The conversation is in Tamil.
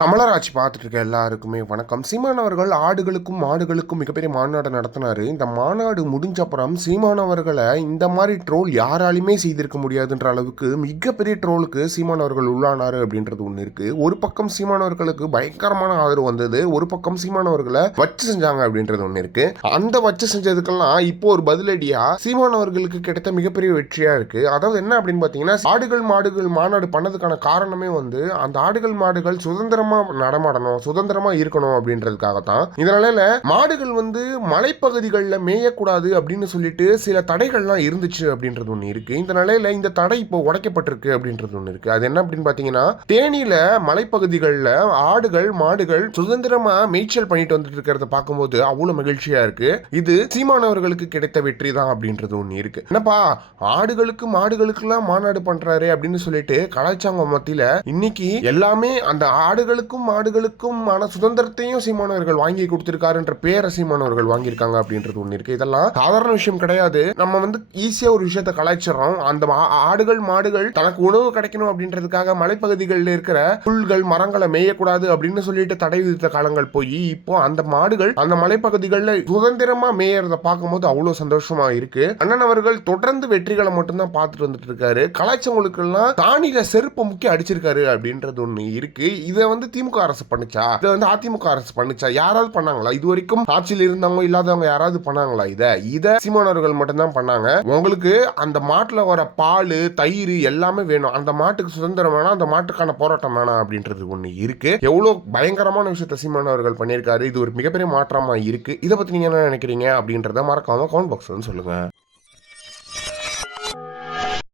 கமலராஜ் பார்த்துட்டு இருக்க எல்லாருக்குமே வணக்கம். சீமான் அவர்கள் ஆடுகளுக்கும் மாடுகளுக்கும் மிகப்பெரிய மாநாடு நடத்தினாரு. இந்த மாநாடு முடிஞ்ச அப்புறம் சீமான் அவர்களை இந்த மாதிரி ட்ரோல் யாராலையுமே செய்திருக்க முடியாதுன்ற அளவுக்கு மிகப்பெரிய ட்ரோலுக்கு சீமான் அவர்கள் உள்ளானார் அப்படின்றது ஒன்று இருக்குது ஒரு பக்கம் சீமான் அவர்களுக்கு பயங்கரமான ஆதரவு வந்தது ஒரு பக்கம் சீமான் அவர்களை வச்சு செஞ்சாங்க அப்படின்றது ஒன்று இருக்குது அந்த வச்சு செஞ்சதுக்கெல்லாம் இப்போ ஒரு பதிலடியாக சீமான் அவர்களுக்கு கிடைத்த மிகப்பெரிய வெற்றியாக இருக்குது அதாவது என்ன அப்படின்னு பார்த்தீங்கன்னா ஆடுகள் மாடுகள் மாநாடு பண்ணதுக்கான காரணமே வந்து அந்த ஆடுகள் மாடுகள் சுதந்திரம் நடமாடணும் சுதந்திரமா இருக்கணும் அப்படின்றதுக்காகத்தான். இதனால மாடுகள் வந்து மலைப்பகுதிகளில் மேயக்கூடாது அப்படின்னு சொல்லிட்டு சில தடைகள்லாம் இருந்துச்சு அப்படின்றது ஒன்று இருக்கு. இந்த நிலையில இந்த தடை இப்போ உடைக்கப்பட்டிருக்கு அப்படின்றது ஒன்று இருக்கு. அது என்ன அப்படின்னு பார்த்தீங்கன்னா தேனியில மலைப்பகுதிகளில் ஆடுகள் மாடுகள் சுதந்திரமா மேய்ச்சல் பண்ணிட்டு வந்துட்டு இருக்கிறத பார்க்கும்போது அவ்வளோ மகிழ்ச்சியா இருக்கு. இது சீமானவர்களுக்கு கிடைத்த வெற்றி தான் அப்படின்றது ஒன்று இருக்கு. என்னப்பா ஆடுகளுக்கு மாடுகளுக்கெல்லாம் மாநாடு பண்றாரு அப்படின்னு சொல்லிட்டு கலாச்சாரம் மத்தியில இன்னைக்கு எல்லாமே அந்த ஆடுகள் ஆடுகளுக்கும் மாடுகளுக்கும் மன சுதந்திரத்தையும் சீமானவர்கள் வாங்கி கொடுத்திருக்காருன்ற பேரை சீமானவர்கள் வாங்கியிருக்காங்க அப்படின்றது ஒன்று இருக்கு. இதெல்லாம் சாதாரண விஷயம் கிடையாது. நம்ம வந்து ஈஸியாக ஒரு விஷயத்த கலாய்ச்சிடறோம். அந்த மா- ஆடுகள் மாடுகள் தனக்கு உணவு கிடைக்கணும் அப்படின்றதுக்காக மலைப்பகுதிகளில் இருக்கிற புல்கள் மரங்களை மேயக்கூடாது அப்படின்னு சொல்லிட்டு தடை விதித்த காலங்கள் போய் இப்போ அந்த மாடுகள் அந்த மலைப்பகுதிகளில் சுதந்திரமா மேயறத பார்க்கும்போது அவ்வளோ சந்தோஷமா இருக்கு. அண்ணன் அவர்கள் தொடர்ந்து வெற்றிகளை மட்டும்தான் பார்த்துட்டு வந்துட்டு இருக்காரு. கலாய்ச்சவங்களுக்கெல்லாம் தானியில செருப்பை முக்கிய அடிச்சிருக்காரு அப்படின்றது ஒன்று இருக்கு. இதை வந்து திமுக அரசு பண்ணுச்சா? இதை வந்து அதிமுக அரசு பண்ணுச்சா? யாராவது பண்ணாங்களா? இது வரைக்கும் ஆட்சியில் இருந்தவங்க இல்லாதவங்க யாராவது பண்ணாங்களா இதை? இதை சீமானவர்கள் மட்டும்தான் பண்ணாங்க. உங்களுக்கு அந்த மாட்டுல வர பால் தயிர் எல்லாமே வேணும். அந்த மாட்டுக்கு சுதந்திரம் வேணாம் அந்த மாட்டுக்கான போராட்டம் வேணாம் அப்படின்றது ஒன்று இருக்கு. எவ்வளோ பயங்கரமான விஷயத்த சீமானவர்கள் பண்ணியிருக்காரு. இது ஒரு மிகப்பெரிய மாற்றமாக இருக்கு. இதை பற்றி நீங்க என்ன நினைக்கிறீங்க அப்படின்றத மறக்காம கமெண்ட் பாக்ஸ் சொல்லுங்க.